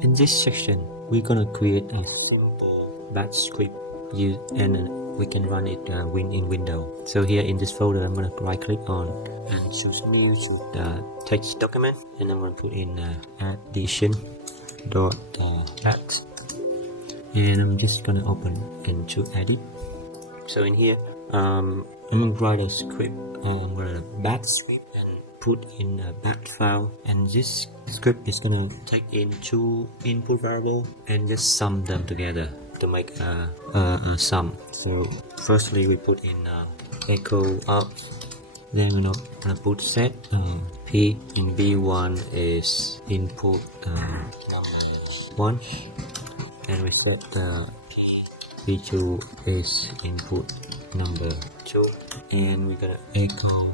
In this section, we're gonna create a simple batch script and we can run it in Windows. So here in this folder, I'm gonna right click on and choose new, choose the text document, and I'm gonna put in addition.batch, and I'm just gonna open and choose edit. So in here, I'm gonna write a script. I'm gonna batch script and put in a batch file, and this script is gonna take in 2 input variable and just sum them together to make a sum. So firstly we put in echo up, then we're gonna put set p in b1 is input number 1, and we set b2 is input number 2, and we're gonna echo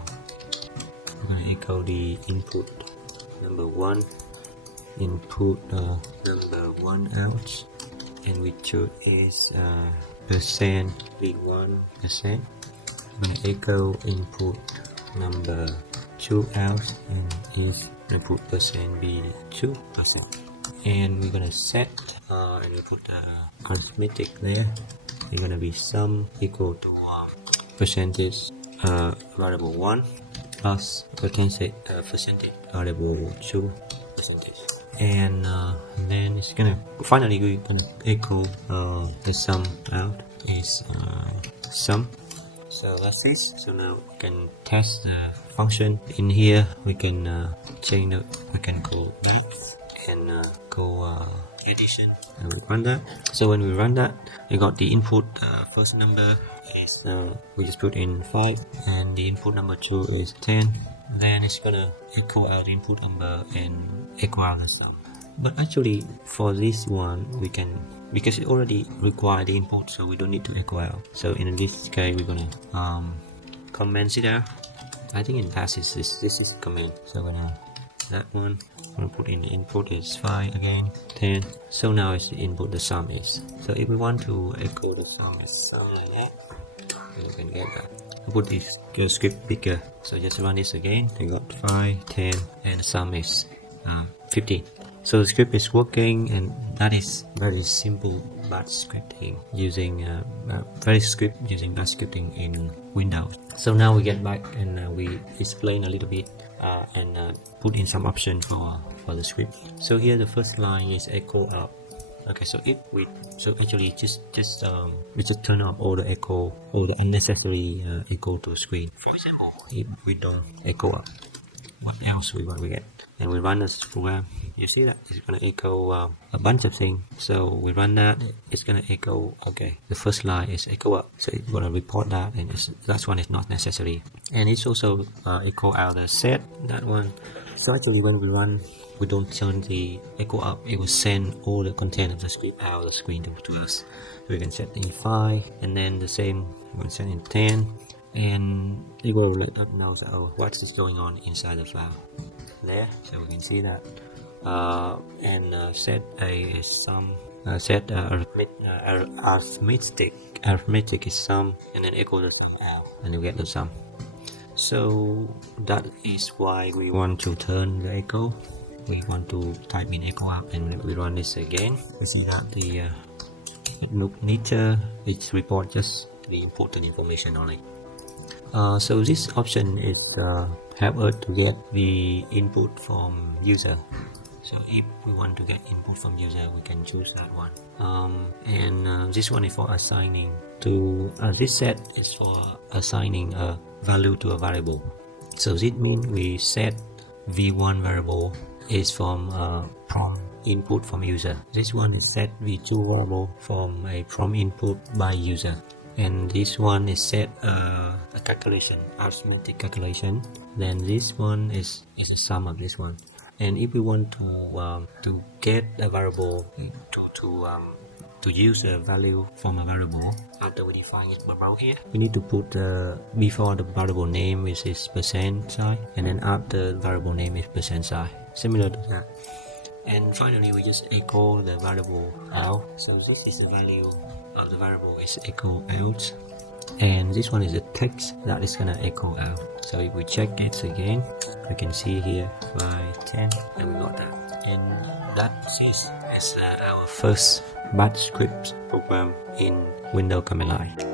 the input number 1, input number 1 out, and we choose is percent b1 percent. I'm gonna echo input number 2 out and is input percent b2 percent, and we're gonna set and we put arithmetic there. It's gonna be sum equal to percentage variable 1 plus we can say percentage variable 2 percentage, and then it's gonna finally we're gonna echo the sum out is sum. So that's it. So now we can test the function. In here we can change the, we can go back and go addition, and we run that. So when we run that, we got the input first number is we just put in 5, and the input number 2 is 10. Then it's gonna echo out the input number and echo out the sum. But actually for this one we can, because it already requires the input, so we don't need to echo out. So in this case we're gonna comment it out. I think in past this is comment, so we're gonna that one, I'm gonna put in the input is 5 again, 10. So now it's the input, the sum is. So if we want to echo the sum is something like that, you can get that. I put this script bigger, so just run this again. We got 5, 10, and the sum is 15. So the script is working, and that is very simple batch scripting using batch scripting in Windows. So now we get back and we explain a little bit and put in some option for the script. So here the first line is echo out. Okay, so if we actually just we just turn off all the echo, all the unnecessary echo to screen. For example, if we don't echo up, what else we get? And we run this program, you see that it's gonna echo a bunch of things. So we run that, it's gonna echo. Okay, the first line is echo up, so it's gonna report that, and that one is not necessary. And it's also echo out the set, that one. So actually when we run, we don't turn the echo up, it will send all the content of the script out of the screen to us. So we can set in 5, and then the same we can set in 10, and it will let us know what is going on inside the file there. So we can see that, and set a sum, set arithmetic is sum, and then echo the sum out, and you get the sum. So that is why we want to turn the echo. We want to type in echo out, and we run this again. We see that the nature it's report just the important information only. So this option is help us to get the input from user. So if we want to get input from user, we can choose that one. And this one is for assigning to this set is for assigning a value to a variable. So this means we set v1 variable is from prompt input from user. This one is set v2 variable from a prompt input by user, and this one is set a calculation, arithmetic calculation. Then this one is a sum of this one. And if we want to get a variable to use a value from a variable after we define it above here, we need to put before the variable name which is percent sign, and then after the variable name is percent sign, similar to that. And finally we just echo the variable out. So this is the value of the variable is echo out, and this one is the text that is gonna echo out. So if we check it again, we can see here 5, 10, and we got that And that's it as our first batch script program in Windows Command Line.